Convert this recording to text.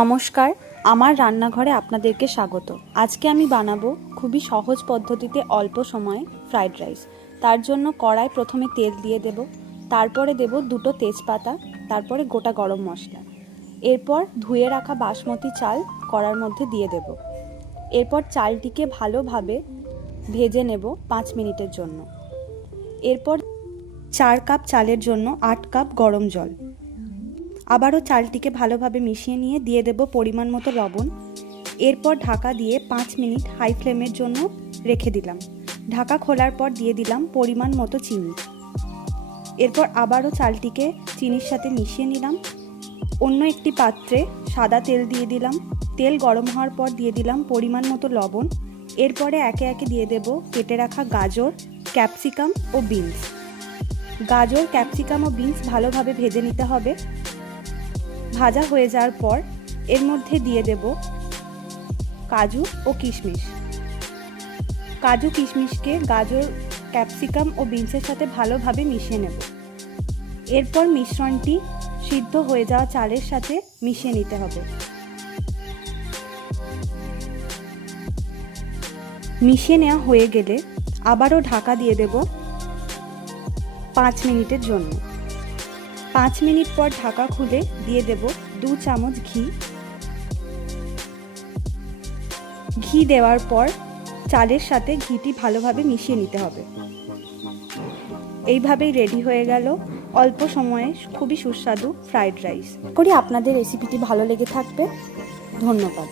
নমস্কার, আমার রান্নাঘরে আপনাদেরকে স্বাগত। আজকে আমি বানাবো খুবই সহজ পদ্ধতিতে অল্প সময়ে ফ্রাইড রাইস। তার জন্য কড়ায় প্রথমে তেল দিয়ে দেব, তারপরে দেব দুটো তেজপাতা, তারপরে গোটা গরম মশলা। এরপর ধুয়ে রাখা বাসমতি চাল কড়ার মধ্যে দিয়ে দেব। এরপর চালটিকে ভালোভাবে ভেজে নেব 5 মিনিটের জন্য। এরপর 4 কাপ চালের জন্য 8 কাপ গরম জল। আবারও চালটিকে ভালোভাবে মিশিয়ে নিয়ে দিয়ে দেব পরিমাণ মতো লবণ। এরপর ঢাকা দিয়ে 5 মিনিট হাই ফ্লেমের জন্য রেখে দিলাম। ঢাকা খোলার পর দিয়ে দিলাম পরিমাণ মতো চিনি। এরপর আবারও চালটিকে চিনির সাথে মিশিয়ে নিলাম। অন্য একটি পাত্রে সাদা তেল দিয়ে দিলাম। তেল গরম হওয়ার পর দিয়ে দিলাম পরিমাণ মতো লবণ। এরপরে একে একে দিয়ে দেব কেটে রাখা গাজর, ক্যাপসিকাম ও বিনস। গাজর, ক্যাপসিকাম ও বিনস ভালোভাবে ভেজে নিতে হবে। ভাজা হয়ে যাওয়ার পর এর মধ্যে দিয়ে দেব কাজু ও কিশমিশ। কাজু কিশমিশকে গাজর, ক্যাপসিকাম ও বিনসের সাথে ভালোভাবে মিশিয়ে নেব। এরপর মিশ্রণটি সিদ্ধ হয়ে যাওয়া চালের সাথে মিশিয়ে নিতে হবে। মিশিয়ে নেওয়া হয়ে গেলে আবারও ঢাকা দিয়ে দেব 5 মিনিটের জন্য। 5 মিনিট পর ঢাকা খুলে দিয়ে দেব 2 চামচ ঘি। ঘি দেওয়ার পর চালের সাথে ঘিটি ভালোভাবে মিশিয়ে নিতে হবে। এইভাবেই রেডি হয়ে গেল অল্প সময়ে খুবই সুস্বাদু ফ্রাইড রাইস। করি আপনাদের রেসিপিটি ভালো লেগে থাকবে। ধন্যবাদ।